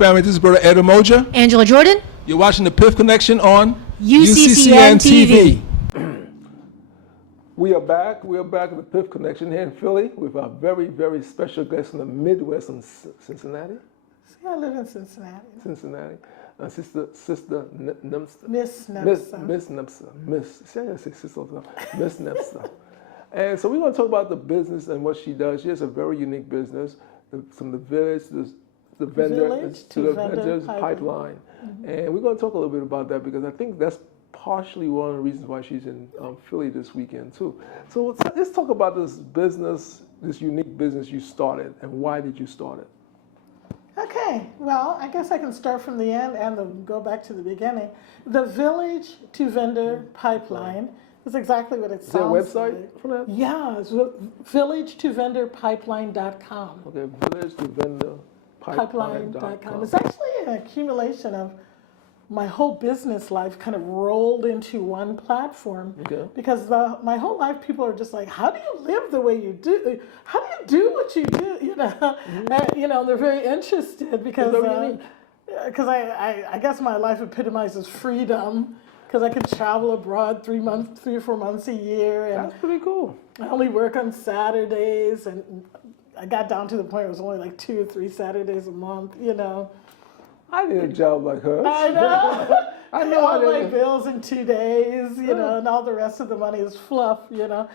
family. This is Brother Ed Emoja. Angela Jordan. You're watching the PIFF Connection on UCCN TV. We are back. We are back with the PIFF Connection here in Philly with our very, very special guest from the Midwest in Cincinnati. See, I live in Cincinnati. Cincinnati. Sister NebSa. Miss NebSa. Miss NebSa. Miss NebSa. And so we're going to talk about the business and what she does. She has a very unique business from the village to the vendor's pipeline. Mm-hmm. And we're going to talk a little bit about that because I think that's partially one of the reasons why she's in Philly this weekend too. So let's talk about this business, this unique business you started, and why did you start it? Okay, well, I guess I can start from the end and go back to the beginning. The village to vendor pipeline is exactly what it sounds like. Is there a website for that? Yeah, it's villagetovendorpipeline.com. Okay, villagetovendorpipeline.com. It's actually an accumulation of my whole business life kind of rolled into one platform. Okay. Because my whole life people are just like, how do you live the way you do? How do you do what you do? You know, mm-hmm. And, they're very interested because I guess my life epitomizes freedom because I can travel abroad 3 or 4 months a year. And that's pretty cool. I only work on Saturdays, and I got down to the point where it was only like 2 or 3 Saturdays a month. I need a job like her. I know. I know all my bills in 2 days, and all the rest of the money is fluff, So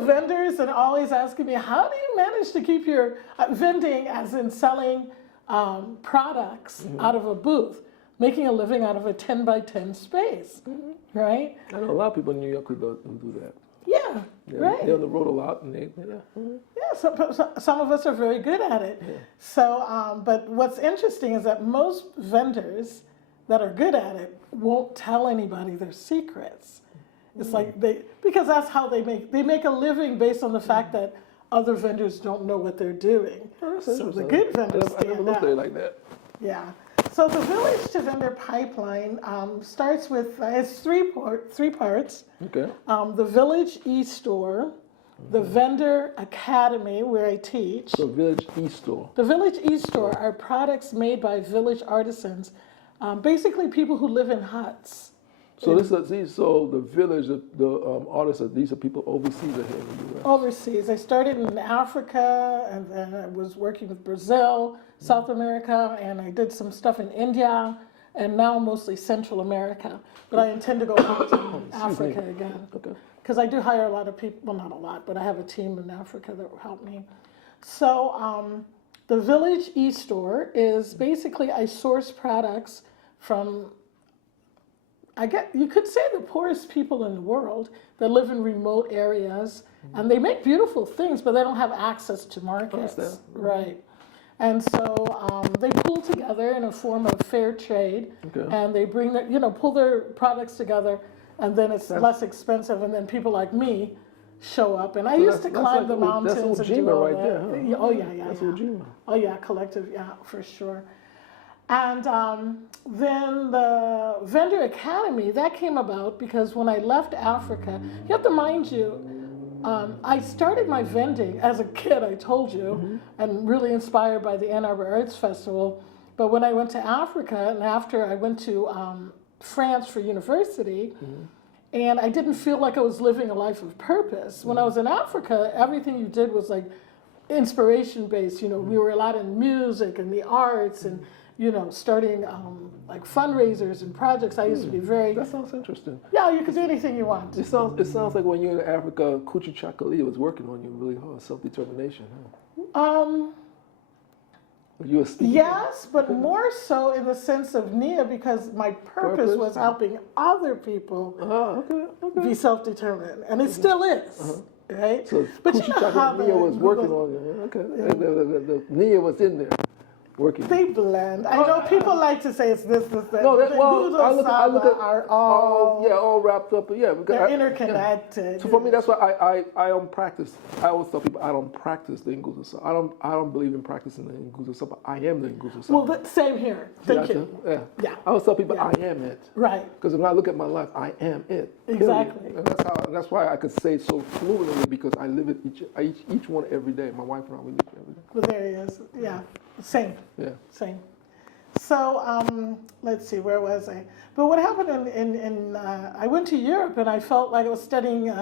vendors, and always asking me, how do you manage to keep your vending, as in selling products mm-hmm. out of a booth, making a living out of a 10 by 10 space, mm-hmm. right? I know a lot of people in New York who do that. Yeah, right. They're on the road a lot, and mm-hmm. Some of us are very good at it. Yeah. So, but what's interesting is that most vendors that are good at it won't tell anybody their secrets. It's like because that's how they make a living based on the fact that other vendors don't know what they're doing. Oh, so the good vendors stand out. I never looked at it like that. Yeah. So the village to vendor pipeline starts with it's three parts. Okay. The village e-store, the vendor academy where I teach. So village e-store. The village e-store are products made by village artisans, basically people who live in huts. So so the village, the artists, these are people overseas or here in the U.S.? Overseas. I started in Africa, and then I was working with Brazil, South America, and I did some stuff in India, and now mostly Central America. But I intend to go back to Africa again. Okay. Because I do hire a lot of people, well, not a lot, but I have a team in Africa that will help me. So the Village e-store is basically I source products from, you could say the poorest people in the world that live in remote areas, and they make beautiful things, but they don't have access to markets. Right. And so they pool together in a form of fair trade, and they bring their, pull their products together, and then it's less expensive, and then people like me show up. And I used to climb the mountains and do all that. There, huh? Oh yeah. That's Ujima. Oh yeah, collective, yeah, for sure. And then the Vendor Academy, that came about because when I left Africa, you have to mind you, I started my vending as a kid, I told you, and really inspired by the Ann Arbor Arts Festival. But when I went to Africa, and after I went to France for university, and I didn't feel like I was living a life of purpose. When I was in Africa, everything you did was like inspiration-based. We were a lot in music and the arts and starting like fundraisers and projects. I used to be very... That sounds interesting. Yeah, you can do anything you want. It sounds like when you're in Africa, Kuchi Chakalia was working on you really hard, self-determination. Huh? Yes, but more so in the sense of Nia, because my purpose was helping other people be self-determined, and it still is. Right? So but Kuchi Chakalia was working on you. Okay. Yeah. The Nia was in there. Working. They blend. I know people like to say it's this, that. No, I look at are all wrapped up. Yeah, because they're interconnected. So for me, that's why I don't practice. I always tell people I don't practice the Nguzo Saba. I don't believe in practicing the Nguzo Saba. I am the Nguzo Saba. Well, same here. Thank you. Yeah. I always tell people I am it. Right. Because when I look at my life, I am it. Exactly. And that's why I could say so fluently because I live it each one every day. My wife and I we live it every day. Well, there he is. Yeah. Same. Yeah. Same. So let's see, where was I? But what happened I went to Europe and I felt like I was studying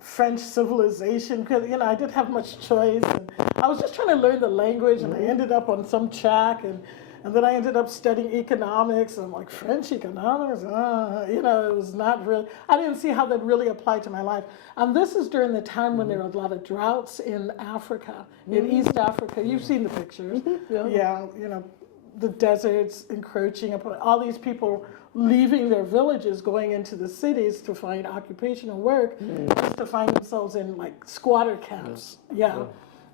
French civilization because I didn't have much choice. And I was just trying to learn the language, and I ended up on some track, and then I ended up studying economics. And I'm like, French economics, it was not really. I didn't see how that really applied to my life. And this is during the time when there were a lot of droughts in Africa, in East Africa. You've seen the pictures. Yeah, the deserts encroaching upon all these people leaving their villages, going into the cities to find occupation and work, just to find themselves in like squatter camps. Yeah.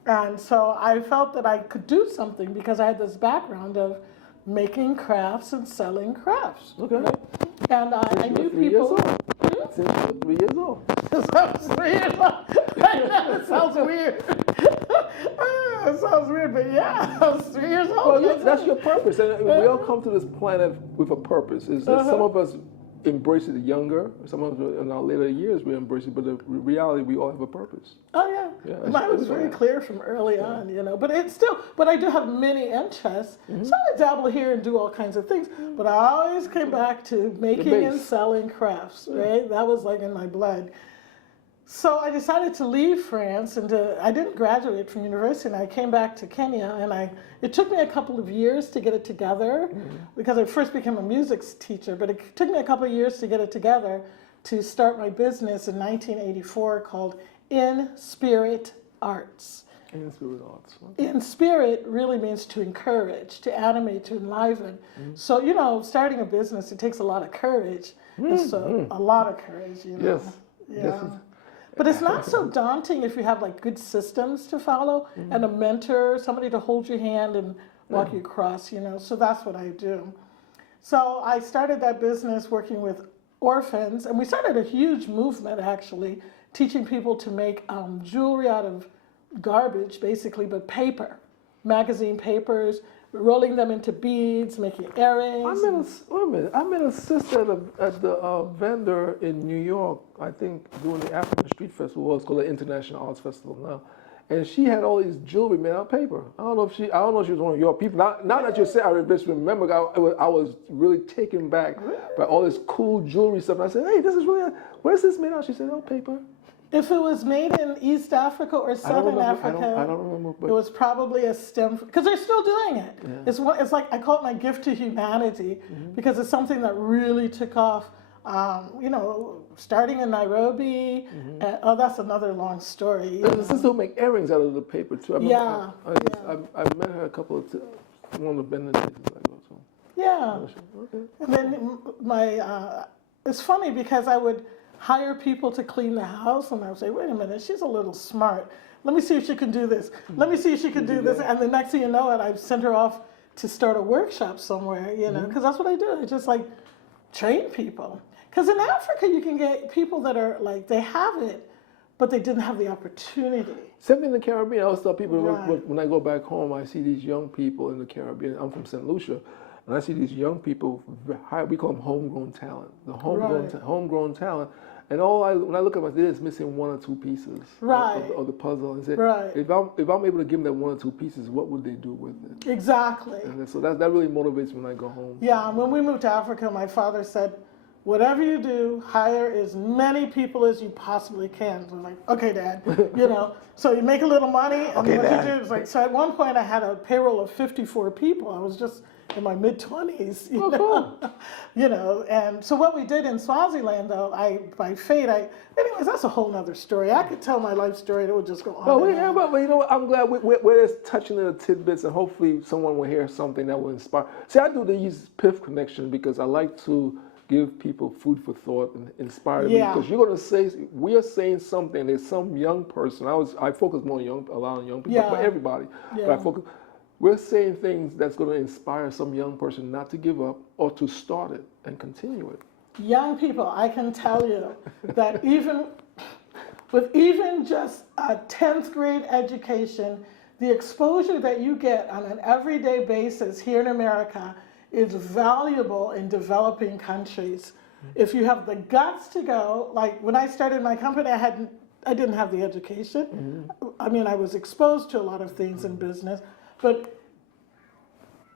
And so I felt that I could do something because I had this background of making crafts and selling crafts. Okay. Right? And I knew 3 years people. old. Since you were 3 years old. Sounds 3 years old. It sounds weird. It sounds weird, but yeah, I was 3 years old. Well, that's your purpose, and we all come to this planet with a purpose. Is that some of us embrace it younger, some of us in our later years we embrace it, but the reality, we all have a purpose. Oh yeah, mine was very clear from early on, but I do have many interests. So I dabble here and do all kinds of things, but I always came back to making and selling crafts, right? That was like in my blood. So I decided to leave France, and I didn't graduate from university, and I came back to Kenya, and it took me a couple of years to get it together, because I first became a music teacher, but it took me a couple of years to get it together to start my business in 1984 called In Spirit Arts. In Spirit Arts. In spirit really means to encourage, to animate, to enliven. So, starting a business, it takes a lot of courage, and so a lot of courage, Yes. Yeah. Yes. But it's not so daunting if you have like good systems to follow and a mentor, somebody to hold your hand and walk you across, So that's what I do. So I started that business working with orphans, and we started a huge movement actually, teaching people to make jewelry out of garbage, basically, but paper, magazine papers, rolling them into beads, making earrings. I met a sister at the vendor in New York, I think, during the African Street Festival. It's called the International Arts Festival now. And she had all these jewelry made out of paper. I don't know if she was one of your people. Now that you say, I just remember, I was really taken back by all this cool jewelry stuff. And I said, hey, this is really, where's this made out? She said, oh, paper. If it was made in East Africa or Southern Africa, I don't remember. But it was probably a stem, because they're still doing it. Yeah. It's like, I call it my gift to humanity, because it's something that really took off, starting in Nairobi. And, that's another long story. There's a sister who make earrings out of the paper too. I met her a couple of one of the vending places I go to. Yeah. Okay. And then it's funny because I would hire people to clean the house, and I would say, wait a minute, she's a little smart. Let me see if she can do this. Let me see if she can do this. And the next thing you know, I've sent her off to start a workshop somewhere, because that's what I do. I just like train people. Because in Africa, you can get people that are like, they have it, but they didn't have the opportunity. Same thing in the Caribbean. I always tell people, when I go back home, I see these young people in the Caribbean. I'm from St. Lucia. And I see these young people, we call them homegrown talent. The homegrown talent. And when I look at them, it's missing one or two pieces of the puzzle. And say, if I'm able to give them that one or two pieces, what would they do with it? Exactly. And so that really motivates me when I go home. Yeah, when we moved to Africa, my father said, whatever you do, hire as many people as you possibly can. So I'm like, okay, Dad. So you make a little money, and okay, what Dad. you do is like, so at one point I had a payroll of 54 people. I was just in my mid-20s, and so what we did in Swaziland, though, by fate, anyways, that's a whole nother story. I could tell my life story, and it would just go on. But you know what, I'm glad we're just touching little tidbits, and hopefully someone will hear something that will inspire. See, I do these PIFF connections because I like to give people food for thought and inspire them. Because you're going to say, we are saying something, there's some young person, I focus more on a lot on young people, but everybody, but I focus. We're saying things that's going to inspire some young person not to give up or to start it and continue it. Young people, I can tell you that even just a 10th grade education, the exposure that you get on an everyday basis here in America is valuable in developing countries. If you have the guts to go, like when I started my company, I didn't have the education. I mean, I was exposed to a lot of things in business, but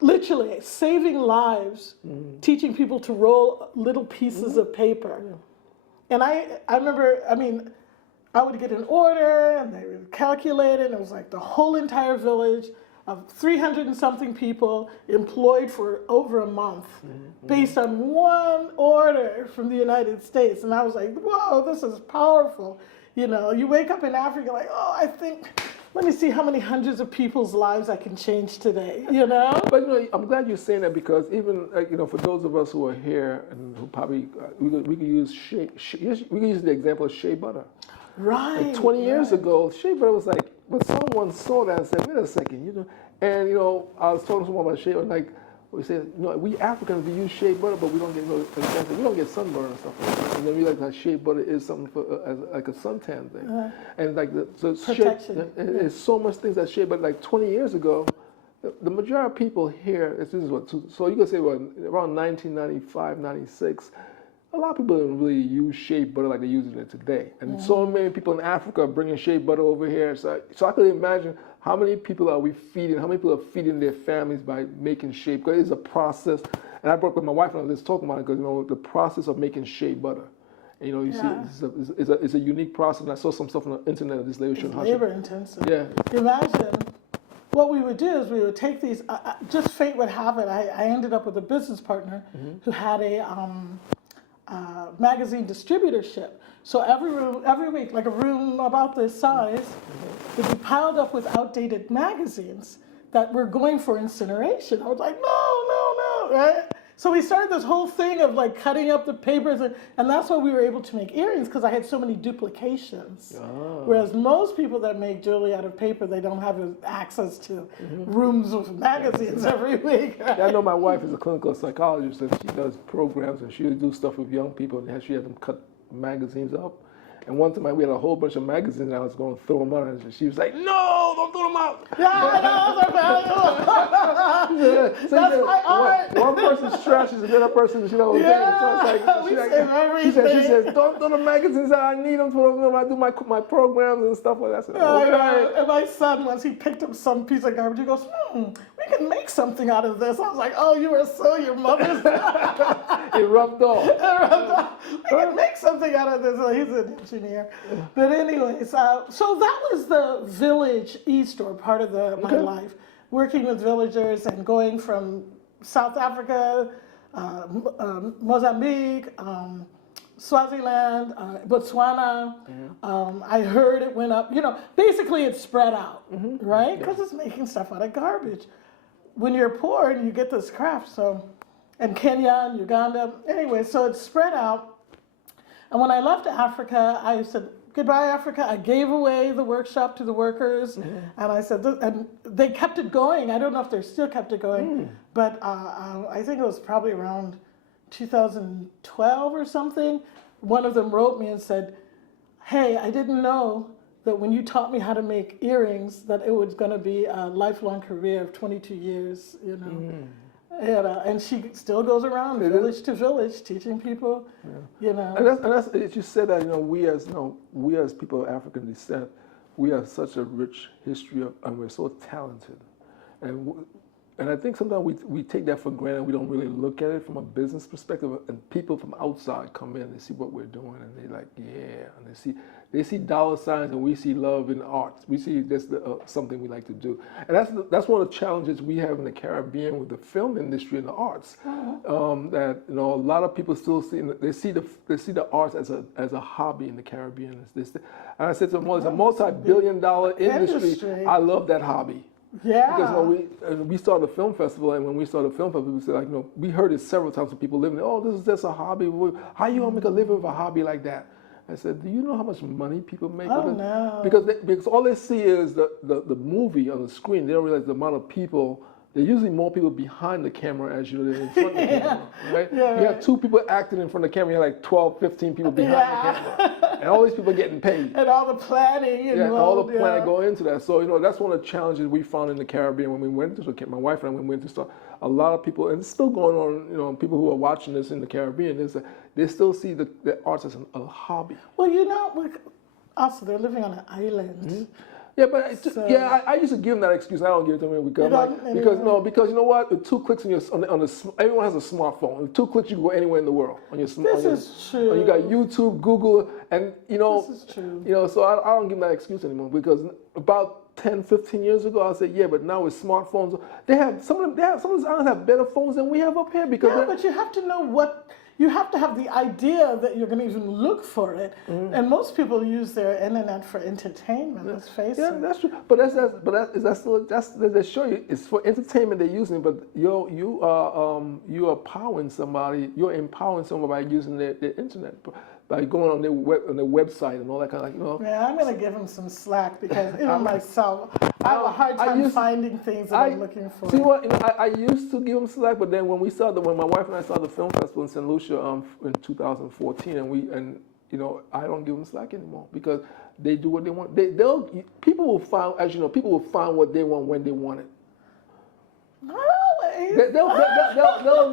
literally saving lives, teaching people to roll little pieces of paper. And I remember, I would get an order and they would calculate it, and it was like the whole entire village of 300 and something people employed for over a month based on one order from the United States. And I was like, whoa, this is powerful. You wake up in Africa like, let me see how many hundreds of people's lives I can change today, But I'm glad you're saying that, because even for those of us who are here and who probably we could use the example of shea butter. Right. Like 20 years ago, shea butter was like, when someone saw that and said, wait a second, and I was talking to someone about shea butter, like we said, we Africans, we use shea butter, but we don't get sunburn and stuff like that. And then we realized that shea butter is something as like a suntan thing, and like protection. There's so much things that shea butter. Like 20 years ago, the majority of people here, this is what, so you could say around 1995, 96. A lot of people don't really use shea butter like they're using it today. And so many people in Africa are bringing shea butter over here. So I could imagine how many people are we feeding, how many people are feeding their families by making shea, because it's a process. And I broke with my wife and I was just talking about it, because the process of making shea butter. And, you see, it's a unique process. And I saw some stuff on the internet of this lady. It's labor intensive. Yeah. Imagine what we would do is we would take these, just fate would have it, I ended up with a business partner who had a magazine distributorship. So every week, like a room about this size, would be piled up with outdated magazines that were going for incineration. I was like, no, right? So we started this whole thing of like cutting up the papers, and that's why we were able to make earrings, because I had so many duplications. Whereas most people that make jewelry out of paper, they don't have access to rooms with magazines every week. Right? Yeah, I know my wife is a clinical psychologist, and she does programs, and she would do stuff with young people, and she had them cut magazines up. And one time we had a whole bunch of magazines, and I was going to throw them out, and she was like, "No, don't throw them out." Yeah, I know. That's my art. One person's trash is another person's, So it's like, she says, "Don't throw the magazines out. I need them for when I do my programs and stuff like that." So, okay. And my son, once he picked up some piece of garbage, he goes, we can make something out of this. I was like, oh, you are so your mother's. It rubbed off. We can make something out of this. So he's an engineer. But anyways, so that was the village e-store part of my life, working with villagers and going from South Africa, Mozambique, Swaziland, Botswana. I heard it went up. Basically it spread out, right? Because it's making stuff out of garbage. When you're poor and you get this craft, and Kenya and Uganda. Anyway, so it spread out. And when I left Africa, I said, goodbye, Africa. I gave away the workshop to the workers. And I said, and they kept it going. I don't know if they still kept it going, but I think it was probably around 2012 or something. One of them wrote me and said, hey, I didn't know that when you taught me how to make earrings, that it was going to be a lifelong career of 22 years, And she still goes around village to village teaching people, And that's you said that we as people of African descent, we have such a rich history and we're so talented, and I think sometimes we take that for granted. We don't really look at it from a business perspective. And people from outside come in, they see what we're doing, and they're like, yeah. And they see dollar signs, and we see love in art. We see that's something we like to do. And that's one of the challenges we have in the Caribbean with the film industry and the arts. That a lot of people still see the arts as a hobby in the Caribbean. And I said to them, well, it's a multi-billion-dollar industry. I love that hobby. Yeah. Because we started a film festival, and when we started a film festival, we said we heard it several times from people living there. Oh, this is just a hobby. How you gonna make a living with a hobby like that? I said, do you know how much money people make with it? No. Because all they see is the movie on the screen. They don't realize the amount of people. There's usually more people behind the camera as you are in front of the camera, right? Yeah, you have 2 people acting in front of the camera, you have like 12, 15 people behind the camera. And all these people are getting paid. And all the planning. All the planning go into that. So, that's one of the challenges we found in the Caribbean when we went to, my wife and I, when we went to start, a lot of people, and it's still going on, people who are watching this in the Caribbean, they still see the arts as a hobby. Well, also they're living on an island. Yeah, but So- I used to give them that excuse. I don't give it to them because You I'm don't like, because anymore? because you know what? With 2 clicks everyone has a smartphone. With 2 clicks, you can go anywhere in the world on your smartphone. This is true. You got YouTube, Google, and This is true. So I don't give them that excuse anymore because about 10, 15 years ago, I said, yeah, but now with smartphones, some of the islands have better phones than we have up here because Yeah, but you have to know you have to have the idea that you're going to even look for it. And most people use their internet for entertainment, let's face yeah, it. that's true. But they show you it's for entertainment they're using it, but you are empowering somebody. You're empowering somebody by using their internet by going on their website and all that kind of Yeah, I'm going to give him some slack because even myself, I have a hard time finding things that I'm looking for. See what? I used to give them slack, but then when my wife and I saw the film festival in St. Lucia in 2014, I don't give them slack anymore because they do what they want. People will find, as you know, people will find what they want when they want it. They'll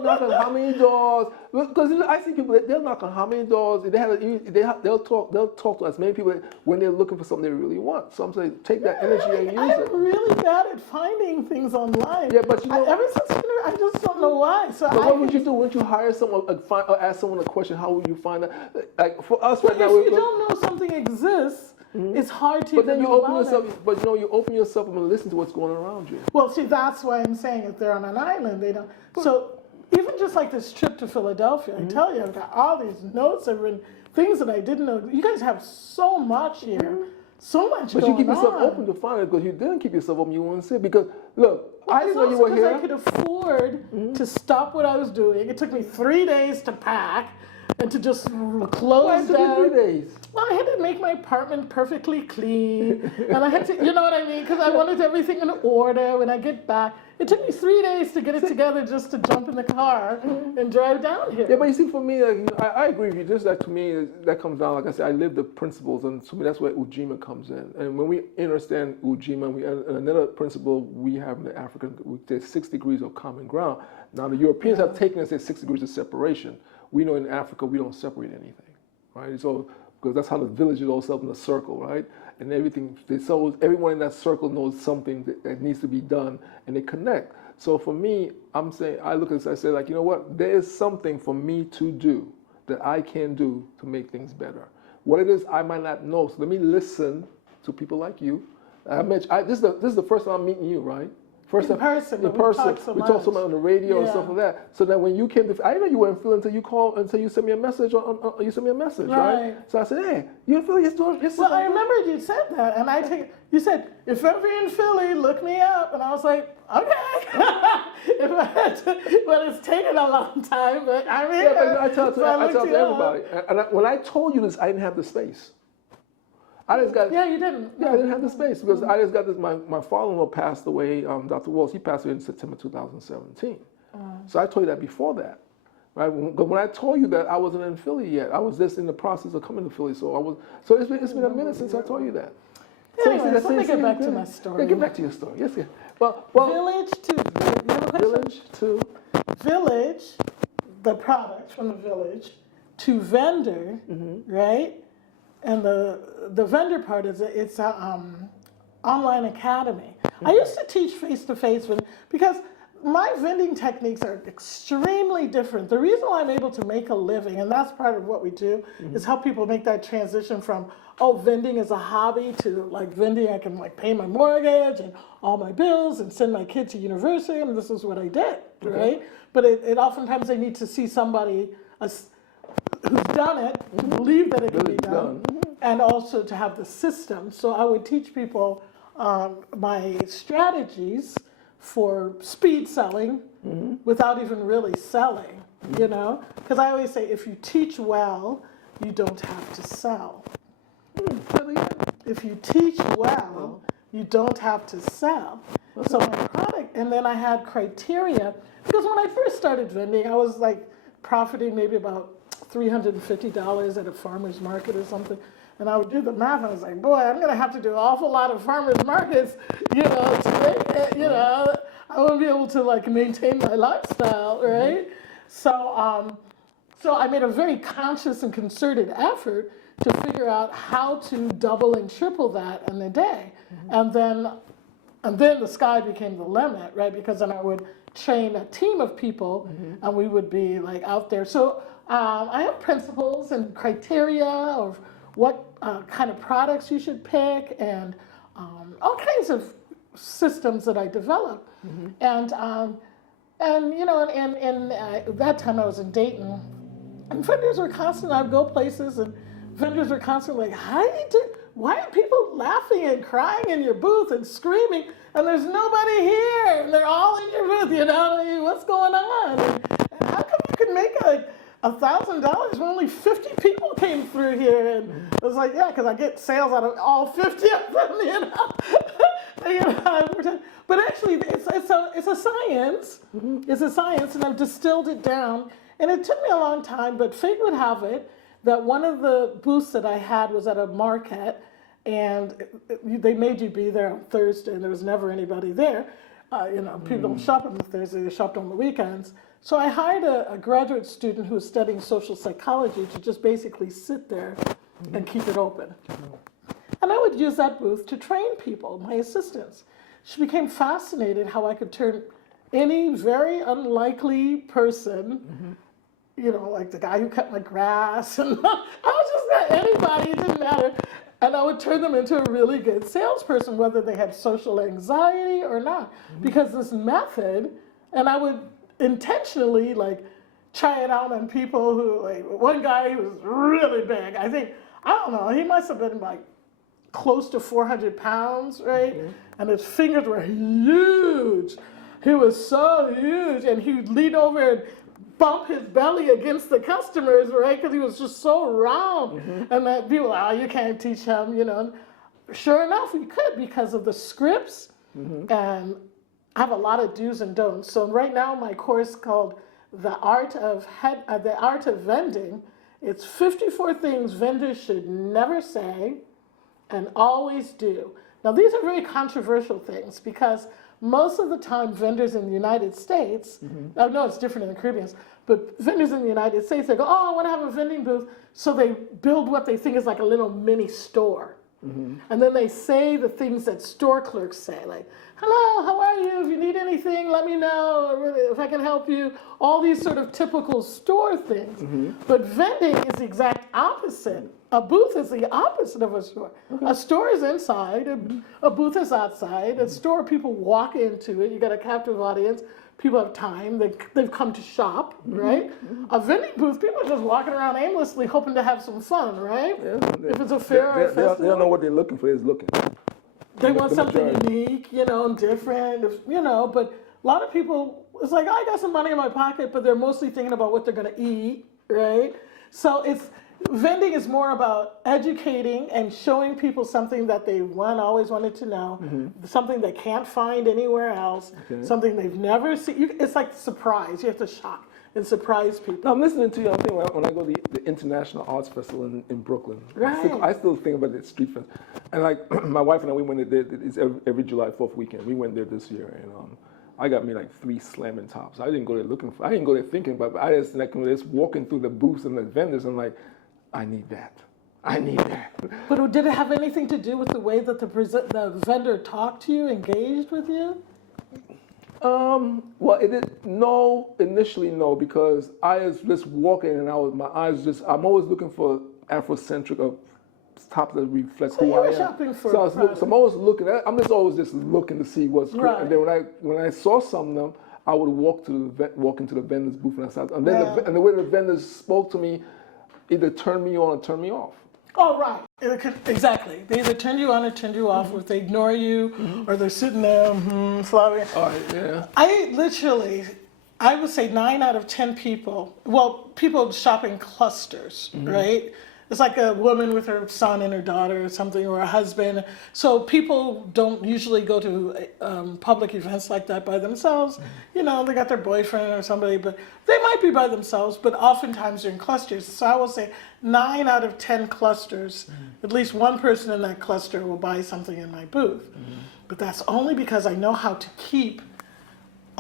knock on how many doors because I see people they'll knock on how many doors they'll talk to as many people when they're looking for something they really want. So I'm saying take that energy and use it. I'm really bad at finding things online. Yeah, but ever since I just don't know why. So what would you do? Wouldn't you hire someone or ask someone a question? How would you find that? Like for us right now, if you don't know something exists, it's hard to. But then you open about yourself. it. But you open yourself up and listen to what's going on around you. Well, see, that's why I'm saying if they're on an island, they don't. So even just like this trip to Philadelphia, I tell you, I've got all these notes I've written, things that I didn't know. You guys have so much here, so much. But going you keep yourself on. open to find it because you didn't keep yourself open. You wouldn't see it because look, I didn't know you were here. I could afford to stop what I was doing. It took me 3 days to pack and to just close Why it took down. you 3 days? Well, I had to make my apartment perfectly clean, and I had to, you know what I mean? Because I wanted everything in order when I get back. It took me 3 days to get it together just to jump in the car and drive down here. Yeah, but you see, for me, I agree with you. Just that to me, that comes down, like I said, I live the principles, and to me, that's where Ujima comes in. And when we understand Ujima, another principle we have in the African, there's 6 degrees of common ground. Now, the Europeans have taken us at 6 degrees of separation. We know in Africa, we don't separate anything, right? So, because that's how the villages all set up in a circle, right? And everything, everyone in that circle knows something that needs to be done, and they connect. So for me, I'm saying, I look at this, I say, like, you know what? There is something for me to do that I can do to make things better. What it is, I might not know. So let me listen to people like you. This is the first time I'm meeting you, right? First In time, person, in but we person. talked so We talked so much. much on the radio and Yeah. stuff like that. So that when you came to, I didn't know you weren't feeling until you sent me a message. You sent me a message, right? So I said, hey, you in Philly? Well, I remembered you said that, and you said, if ever you're in Philly, look me up. And I was like, okay. But it's taken a long time, but I'm here. Yeah, but I tell So I to looked you up. everybody. And when I told you this, I didn't have the space. I just got. Yeah, you didn't. Yeah, I didn't have the space because I just got this. My father-in-law passed away. Dr. Walls, he passed away in September 2017. So I told you that before that, right? When I told you that, I wasn't in Philly yet. I was just in the process of coming to Philly. So it's been a minute since I told you that. Anyways, let me get back to my story. Yeah, get back to your story. Yes, yeah. Well, Village to, you have a question? village to. Village, the product from the village, to vendor, right? And the vendor part is it's a online academy. I used to teach face-to-face because my vending techniques are extremely different. The reason why I'm able to make a living, and that's part of what we do, is help people make that transition from, vending is a hobby to like vending, I can like pay my mortgage and all my bills and send my kid to university, and this is what I did, right? But it oftentimes they need to see somebody who's done it, to believe that it can be done, and also to have the system. So I would teach people my strategies for speed selling without even really selling, you know? Because I always say, if you teach well, you don't have to sell. If you teach well, you don't have to sell. So my product, and then I had criteria, because when I first started vending, I was like profiting maybe about $350 at a farmer's market or something. And I would do the math, and I was like, boy, I'm gonna have to do an awful lot of farmers markets, to make it, I won't be able to like maintain my lifestyle, right? So I made a very conscious and concerted effort to figure out how to double and triple that in a day. and then the sky became the limit, right? Because then I would train a team of people, and we would be like out there. So I have principles and criteria of what kind of products you should pick, and all kinds of systems that I developed. And you know, and that time I was in Dayton, and vendors were constantly, I'd go places, and vendors were constantly like, why are people laughing and crying in your booth and screaming, and there's nobody here, and they're all in your booth, you know, what's going on? And how come you can make like $1,000 when only 50 people came through here? And I was like, yeah, because I get sales out of all 50 of them, you know. But actually, it's a science. It's a science, and I've distilled it down. And it took me a long time, but fate would have it that one of the booths that I had was at a market, and they made you be there on Thursday, and there was never anybody there. You know, people don't shop on the Thursday, they shopped on the weekends. So I hired a graduate student who was studying social psychology to just basically sit there and keep it open. And I would use that booth to train people, my assistants. She became fascinated how I could turn any very unlikely person, you know, like the guy who cut my grass, and I was just not anybody, it didn't matter. And I would turn them into a really good salesperson, whether they had social anxiety or not. Because this method, and I would intentionally like try it out on people who, like one guy who was really big, I don't know, he must have been like close to 400 pounds, right? And his fingers were huge. He was so huge, and he would lean over and bump his belly against the customers, right? Because he was just so round. And that people, you can't teach him, you know. Sure enough, we could because of the scripts, and I have a lot of do's and don'ts. So right now, my course called The Art of Vending. It's 54 things vendors should never say and always do. Now, these are very controversial things because most of the time vendors in the United States, I know it's different in the Caribbean, but vendors in the United States, they go, oh, I want to have a vending booth. So they build what they think is like a little mini store. And then they say the things that store clerks say, like, hello, how are you? If you need anything, let me know, or if I can help you. All these sort of typical store things. But vending is the exact opposite. A booth is the opposite of a store. A store is inside, a booth is outside. A store, people walk into it. You got a captive audience. People have time. They've come to shop, right? A vending booth, people are just walking around aimlessly hoping to have some fun, right? If it's a fair or a festival. They don't know what they're looking for. Is looking. They want something unique, you know, and different, you know. But a lot of people, it's like, I got some money in my pocket, but they're mostly thinking about what they're going to eat, right? So vending is more about educating and showing people something that they always wanted to know, something they can't find anywhere else, something they've never seen. It's like surprise. You have to shock and surprise people. Now, I'm listening to you. I'm thinking when I go to the International Arts Festival in Brooklyn. Right. I still think about the street fest. And like my wife and I, we went there. It's every July 4th weekend. We went there this year, and I got me like 3 slamming tops. I didn't go there looking for. I didn't go there thinking about. But I just like just walking through the booths and the vendors. I'm like, I need that. I need that. But did it have anything to do with the way that the vendor talked to you, engaged with you? Well, it did initially no, because I was just walking and I'm always looking for Afrocentric or tops that reflect who I am. So you were shopping for so I'm always looking at, I'm just looking to see what's good. And then when I saw some of them, I would walk into the vendor's booth and I started, and then the way the vendors spoke to me either turned me on or turned me off. Oh, right. Exactly. They either turn you on or turn you off, or if they ignore you, or they're sitting there, flopping. I would say 9 out of 10 people, people shop in clusters, right? It's like a woman with her son and her daughter or something, or a husband. So people don't usually go to public events like that by themselves. You know, they got their boyfriend or somebody, but they might be by themselves, but oftentimes they're in clusters. So I will say 9 out of 10 clusters, at least one person in that cluster will buy something in my booth. But that's only because I know how to keep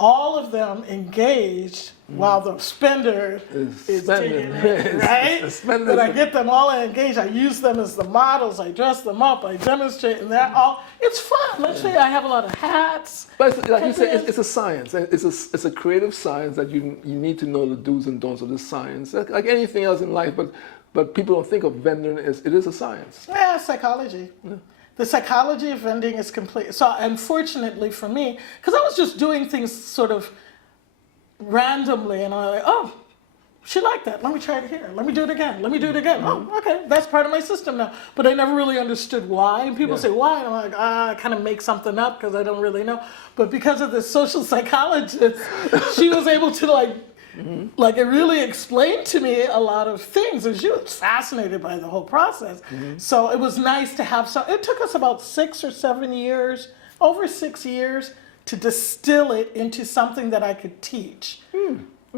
all of them engaged while the spender is spending. taking it, right? Spending But is- I get them all engaged. I use them as the models. I dress them up. I demonstrate, and they're all. It's fun. Literally, I have a lot of hats. But like you said, it's a science. It's a creative science that you need to know the do's and don'ts of this science. Like anything else in life, but people don't think of vending as it is a science. Yeah, psychology. Yeah. The psychology of vending is complete. So unfortunately for me, because I was just doing things sort of randomly, and I'm like, oh, she liked that. Let me try it here. Let me do it again. Let me do it again. Oh, okay, that's part of my system now. But I never really understood why. And people say, why? And I'm like, I kind of make something up because I don't really know. But because of this social psychologist, she was able to like it really explained to me a lot of things, and she was fascinated by the whole process. So it was nice to have some. It took us about 6 or 7 years, over 6 years, to distill it into something that I could teach.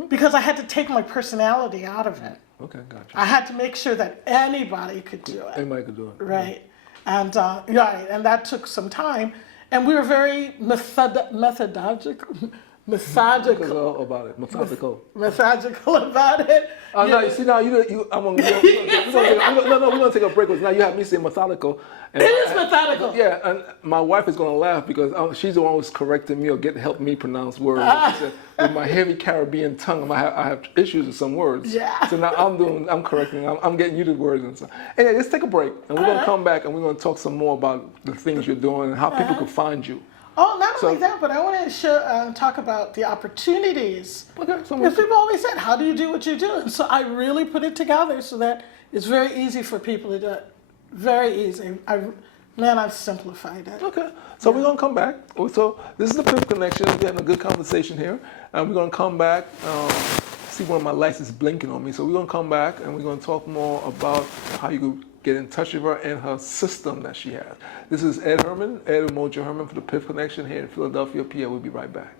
Because I had to take my personality out of it. Okay, gotcha. I had to make sure that anybody could do it. Anybody could do it. Right. And and that took some time. And we were very methodical. Methodical about it. Methodical about it. No, you see now we're gonna take a break. Because now you have me say methodical. And It is methodical. Yeah, and my wife is gonna laugh because she's the one who's correcting me or helping me pronounce words. She said, with my heavy Caribbean tongue, I have issues with some words. Yeah. So now I'm correcting. I'm getting you the words and stuff. Anyway, let's take a break, and we're gonna come back and we're gonna talk some more about the things you're doing and how people can find you. Oh, not only that, but I want to talk about the opportunities. Okay, so Because people always said, how do you do what you do? And so I really put it together so that it's very easy for people to do it. Very easy. I've simplified it. Okay, so we're gonna come back. So this is the PIFF Connection. We're having a good conversation here, and we're gonna come back. See, one of my lights is blinking on me, so we're gonna come back and we're gonna talk more about how you could get in touch with her and her system that she has. This is Ed Mojo Herman for the PIFF Connection here in Philadelphia, PA. We'll be right back.